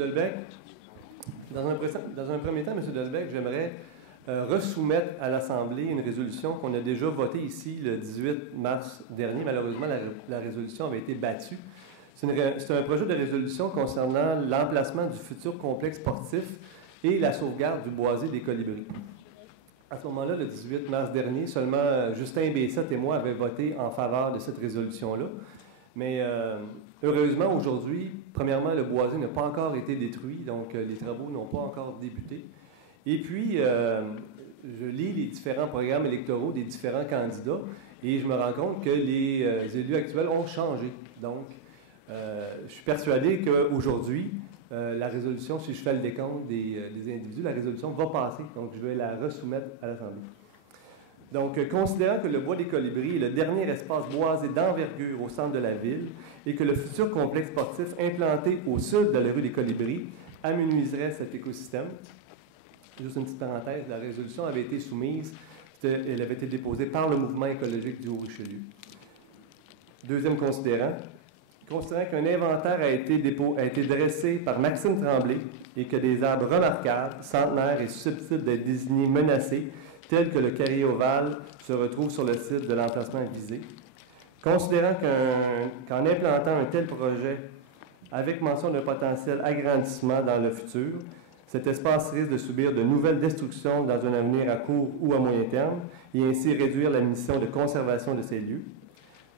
Delbecq. Dans un premier temps, M. Delbecq, j'aimerais resoumettre à l'Assemblée une résolution qu'on a déjà votée ici le 18 mars dernier. Malheureusement, la résolution avait été battue. C'est un projet de résolution concernant l'emplacement du futur complexe sportif et la sauvegarde du boisé des Colibris. À ce moment-là, le 18 mars dernier, seulement Justin Bessette et moi avaient voté en faveur de cette résolution-là. Mais heureusement, aujourd'hui, premièrement, le boisé n'a pas encore été détruit, donc les travaux n'ont pas encore débuté. Et puis, je lis les différents programmes électoraux des différents candidats et je me rends compte que les élus actuels ont changé. Donc, je suis persuadé qu'aujourd'hui, la résolution, si je fais le décompte des individus, la résolution va passer. Donc, je vais la resoumettre à l'Assemblée. Donc, considérant que le bois des Colibris est le dernier espace boisé d'envergure au centre de la ville et que le futur complexe sportif implanté au sud de la rue des Colibris amenuiserait cet écosystème. Juste une petite parenthèse, la résolution avait été soumise, elle avait été déposée par le mouvement écologique du Haut-Richelieu. Deuxième considérant qu'un inventaire a été dressé par Maxime Tremblay et que des arbres remarquables, centenaires et susceptibles d'être désignés menacés, tels que le carrier ovale, se retrouvent sur le site de l'emplacement visé. Considérant qu'en implantant un tel projet, avec mention d'un potentiel agrandissement dans le futur, cet espace risque de subir de nouvelles destructions dans un avenir à court ou à moyen terme et ainsi réduire la mission de conservation de ces lieux.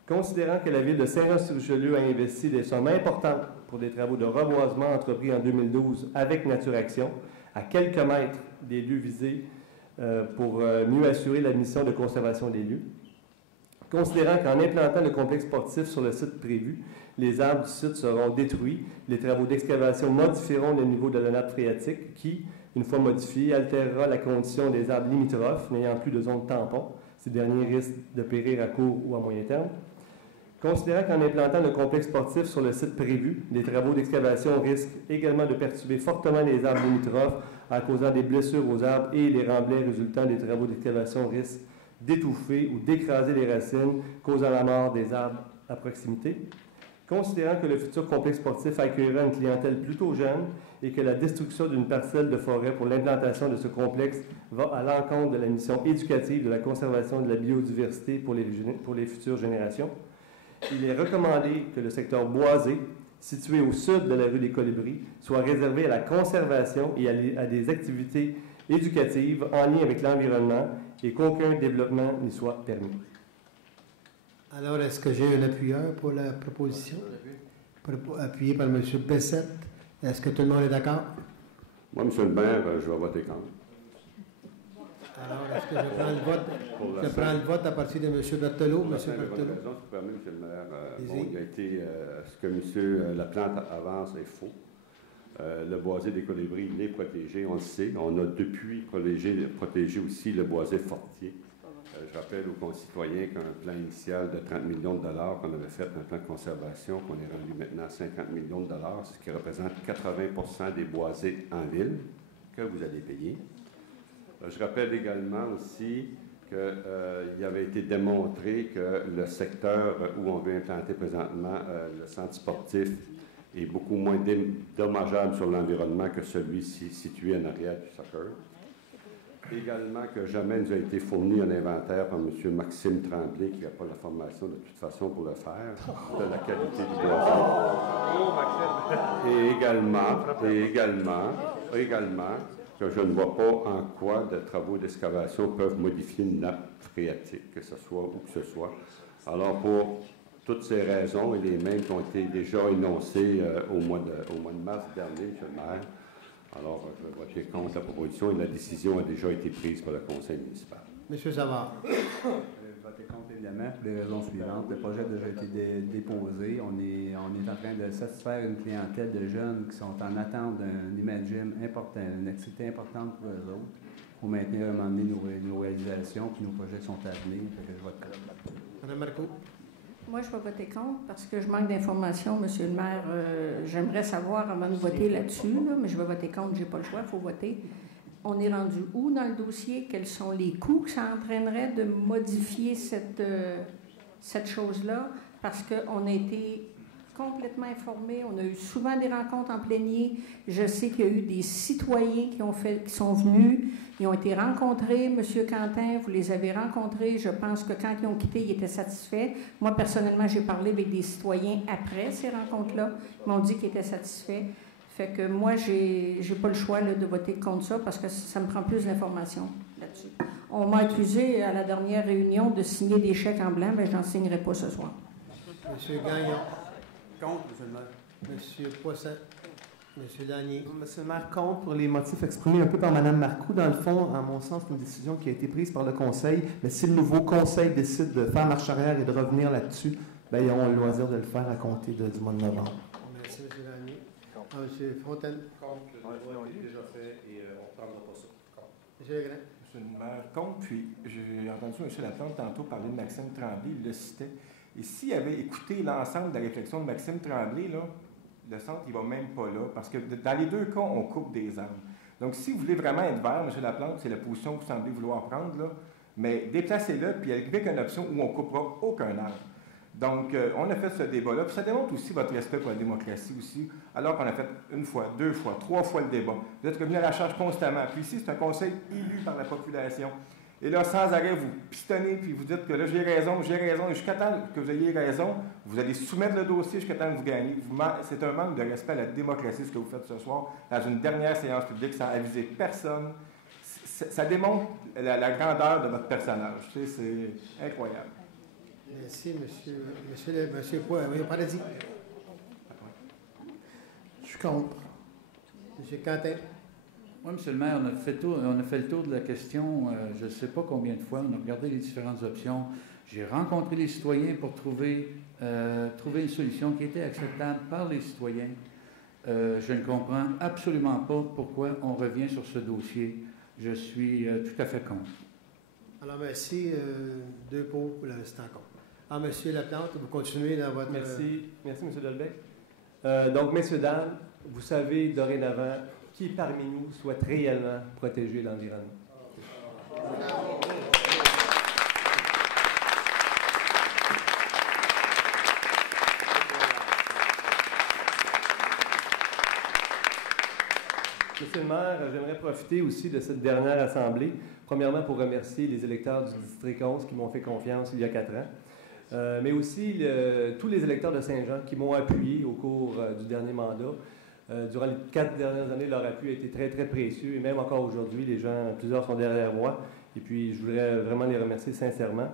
Considérant que la ville de Saint-Jean-sur-Richelieu a investi des sommes importantes pour des travaux de reboisement entrepris en 2012 avec Nature Action, à quelques mètres des lieux visés pour mieux assurer la mission de conservation des lieux. Considérant qu'en implantant le complexe sportif sur le site prévu, les arbres du site seront détruits, les travaux d'excavation modifieront le niveau de la nappe phréatique qui, une fois modifié, altérera la condition des arbres limitrophes n'ayant plus de zone tampon. Ces derniers risquent de périr à court ou à moyen terme. Considérant qu'en implantant le complexe sportif sur le site prévu, les travaux d'excavation risquent également de perturber fortement les arbres limitrophes en causant des blessures aux arbres et les remblais résultant des travaux d'excavation risquent d'étouffer ou d'écraser les racines, causant la mort des arbres à proximité. Considérant que le futur complexe sportif accueillera une clientèle plutôt jeune et que la destruction d'une parcelle de forêt pour l'implantation de ce complexe va à l'encontre de la mission éducative de la conservation de la biodiversité pour les futures générations, il est recommandé que le secteur boisé, situé au sud de la rue des Colibris, soit réservé à la conservation et à des activités éducatives en lien avec l'environnement et qu'aucun développement n'y soit permis. Alors, est-ce que j'ai un appuyeur pour la proposition? Appuyé par M. Bessette. Est-ce que tout le monde est d'accord? Moi, M. le maire, je vais voter contre. Alors, est-ce que je prends le vote? Je prends le vote à partir de M. Berthelot. M. Berthelot. M. le maire, bon, il a été, ce que M. Laplante avance est faux. Le boisé des Colibris, il est protégé, on le sait. On a depuis protégé aussi le boisé fortier. Je rappelle aux concitoyens qu'un plan initial de 30 millions de dollars qu'on avait fait, un plan de conservation, qu'on est rendu maintenant à 50 millions de dollars, ce qui représente 80% des boisés en ville que vous allez payer. Je rappelle également aussi qu'il avait été démontré que le secteur où on veut implanter présentement le centre sportif est beaucoup moins dommageable sur l'environnement que celui-ci situé en arrière du soccer. Également que jamais nous a été fourni un inventaire par M. Maxime Tremblay, qui n'a pas la formation de toute façon pour le faire, de la qualité du boisé. Et également que je ne vois pas en quoi de travaux d'excavation peuvent modifier une nappe phréatique, que ce soit où que ce soit. Alors, pour toutes ces raisons et les mêmes qui ont été déjà énoncées au mois de mars dernier, M. le maire, alors je vais voter contre la proposition et la décision a déjà été prise par le conseil municipal. M. Savard. Je vais voter contre, évidemment, pour les raisons suivantes. Le projet a déjà été déposé. On est en train de satisfaire une clientèle de jeunes qui sont en attente d'un imagine important, une activité importante pour eux autres, pour maintenir à un moment donné nos réalisations, puis nos projets qui sont à venir. Je vote contre. Mme Marcoux. Moi, je vais voter contre parce que je manque d'informations, Monsieur le maire. J'aimerais savoir avant de voter là-dessus, mais je vais voter contre, je n'ai pas le choix, il faut voter. On est rendu où dans le dossier? Quels sont les coûts que ça entraînerait de modifier cette chose-là? Parce qu'on a été complètement informés. On a eu souvent des rencontres en plénier. Je sais qu'il y a eu des citoyens qui sont venus. Ils ont été rencontrés. Monsieur Quentin, vous les avez rencontrés. Je pense que quand ils ont quitté, ils étaient satisfaits. Moi, personnellement, j'ai parlé avec des citoyens après ces rencontres-là. Ils m'ont dit qu'ils étaient satisfaits. Fait que moi, j'ai pas le choix là, de voter contre ça parce que ça me prend plus d'informations là-dessus. On m'a accusé à la dernière réunion de signer des chèques en blanc, mais je n'en signerai pas ce soir. Monsieur Gagnon. Contre, Monsieur le maire. Monsieur Poisson. Monsieur Danier. Monsieur le maire, contre pour les motifs exprimés un peu par Mme Marcoux. Dans le fond, à mon sens, c'est une décision qui a été prise par le Conseil. Mais si le nouveau Conseil décide de faire marche arrière et de revenir là-dessus, bien, ils auront le loisir de le faire à compter du mois de novembre. Merci, Monsieur Danier. Monsieur Fontaine. Contre, le droit est déjà fait et on ne prendra pas ça. Monsieur Legrand. Monsieur le maire, contre, puis j'ai entendu M. Laplante tantôt parler de Maxime Tremblay, il le citait. Et s'il avait écouté l'ensemble de la réflexion de Maxime Tremblay, là, le centre, il ne va même pas là, parce que dans les deux cas, on coupe des arbres. Donc, si vous voulez vraiment être vert, M. Laplante, c'est la position que vous semblez vouloir prendre, là, mais déplacez-le, puis avec une option où on ne coupera aucun arbre. Donc, on a fait ce débat-là, puis ça démontre aussi votre respect pour la démocratie aussi, alors qu'on a fait une fois, deux fois, trois fois le débat. Vous êtes revenu à la charge constamment. Puis ici, c'est un conseil élu par la population. Et là, sans arrêt, vous pistonnez, puis vous dites que là, j'ai raison, et jusqu'à temps que vous ayez raison, vous allez soumettre le dossier jusqu'à temps que vous gagnez. C'est un manque de respect à la démocratie, ce que vous faites ce soir, dans une dernière séance publique, sans aviser personne. Ça démontre la grandeur de votre personnage. Tu sais, c'est incroyable. Merci, Monsieur Poisson. Oui, Paradis. Je suis contre. Monsieur Quentin. Oui, M. le maire, on a fait le tour de la question, je ne sais pas combien de fois, on a regardé les différentes options. J'ai rencontré les citoyens pour trouver une solution qui était acceptable par les citoyens. Je ne comprends absolument pas pourquoi on revient sur ce dossier. Je suis tout à fait contre. Alors, merci. 2 pour l'instant contre. Alors, M. Laplante, vous continuez dans votre... Merci, M. Delbecq. Donc, messieurs, dames, vous savez dorénavant qui parmi nous souhaite réellement protéger l'environnement. Monsieur le maire, j'aimerais profiter aussi de cette dernière assemblée, premièrement pour remercier les électeurs du district 11 qui m'ont fait confiance il y a 4 ans, mais aussi tous les électeurs de Saint-Jean qui m'ont appuyé au cours du dernier mandat. Durant les 4 dernières années, leur appui a été très, très précieux et même encore aujourd'hui, plusieurs sont derrière moi et puis je voudrais vraiment les remercier sincèrement.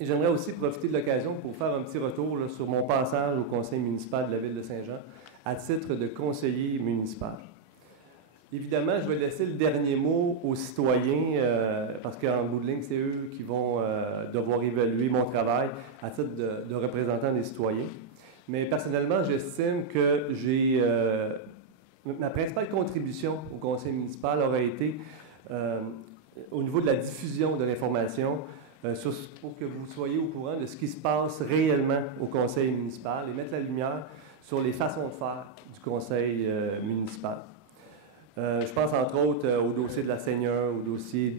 Et j'aimerais aussi profiter de l'occasion pour faire un petit retour là, sur mon passage au conseil municipal de la ville de Saint-Jean à titre de conseiller municipal. Évidemment, je vais laisser le dernier mot aux citoyens parce qu'en bout de ligne, c'est eux qui vont devoir évaluer mon travail à titre de représentant des citoyens. Mais personnellement, j'estime que ma principale contribution au conseil municipal aurait été au niveau de la diffusion de l'information pour que vous soyez au courant de ce qui se passe réellement au conseil municipal et mettre la lumière sur les façons de faire du conseil municipal. Je pense entre autres au dossier de la Seigneur, au dossier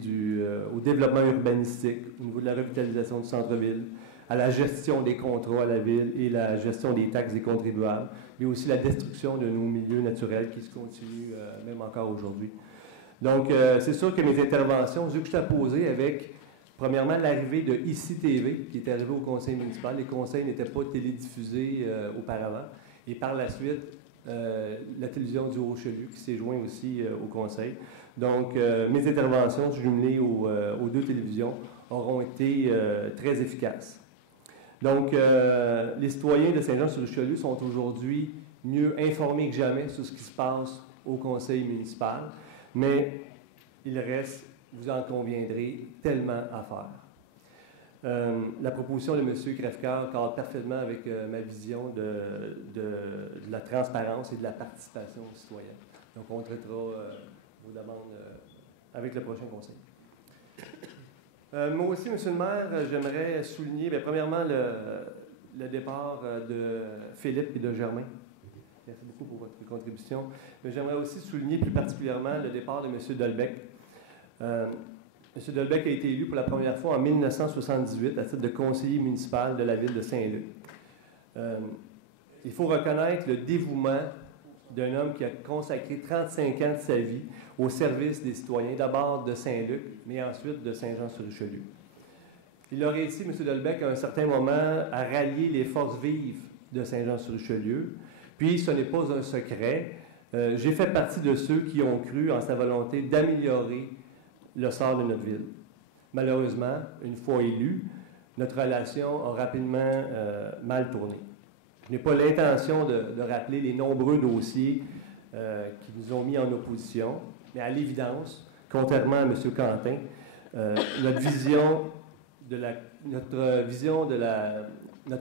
au développement urbanistique, au niveau de la revitalisation du centre-ville, à la gestion des contrats à la ville et la gestion des taxes des contribuables, mais aussi la destruction de nos milieux naturels qui se continuent même encore aujourd'hui. Donc, c'est sûr que mes interventions, vu que je t'ai posé avec, premièrement, l'arrivée de ICI-TV, qui est arrivé au conseil municipal. Les conseils n'étaient pas télédiffusés auparavant. Et par la suite, la télévision du Haut-Chelu, qui s'est joint aussi au conseil. Donc, mes interventions jumelées aux 2 télévisions auront été très efficaces. Donc, les citoyens de Saint-Jean-sur-Richelieu sont aujourd'hui mieux informés que jamais sur ce qui se passe au conseil municipal, mais il reste, vous en conviendrez, tellement à faire. La proposition de M. Crèvecoeur cadre parfaitement avec ma vision de la transparence et de la participation citoyenne. Donc, on traitera vos demandes avec le prochain conseil. Moi aussi, M. le maire, j'aimerais souligner, premièrement, le départ de Philippe et de Germain. Merci beaucoup pour votre contribution. Mais j'aimerais aussi souligner plus particulièrement le départ de M. Delbecq. M. Delbecq a été élu pour la première fois en 1978 à titre de conseiller municipal de la ville de Saint-Luc. il faut reconnaître le dévouement d'un homme qui a consacré 35 ans de sa vie au service des citoyens, d'abord de Saint-Luc, mais ensuite de Saint-Jean-sur-Richelieu. Il a réussi, M. Delbecq, à un certain moment, à rallier les forces vives de Saint-Jean-sur-Richelieu. Puis, ce n'est pas un secret, j'ai fait partie de ceux qui ont cru en sa volonté d'améliorer le sort de notre ville. Malheureusement, une fois élu, notre relation a rapidement mal tourné. Je n'ai pas l'intention de rappeler les nombreux dossiers qui nous ont mis en opposition, mais à l'évidence, contrairement à M. Quentin, notre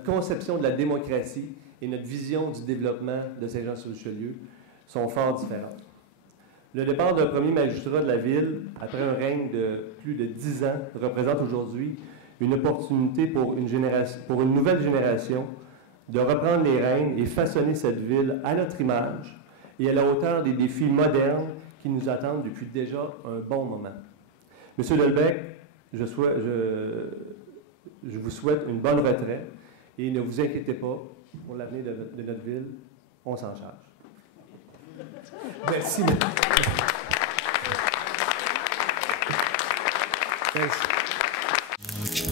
conception de la démocratie et notre vision du développement de Saint-Jean-sur-Richelieu sont fort différentes. Le départ d'un premier magistrat de la ville, après un règne de plus de 10 ans, représente aujourd'hui une opportunité pour une nouvelle génération de reprendre les rênes et façonner cette ville à notre image et à la hauteur des défis modernes qui nous attendent depuis déjà un bon moment. Monsieur Delbecq, je vous souhaite une bonne retraite et ne vous inquiétez pas pour l'avenir de notre ville, on s'en charge. Merci. Merci.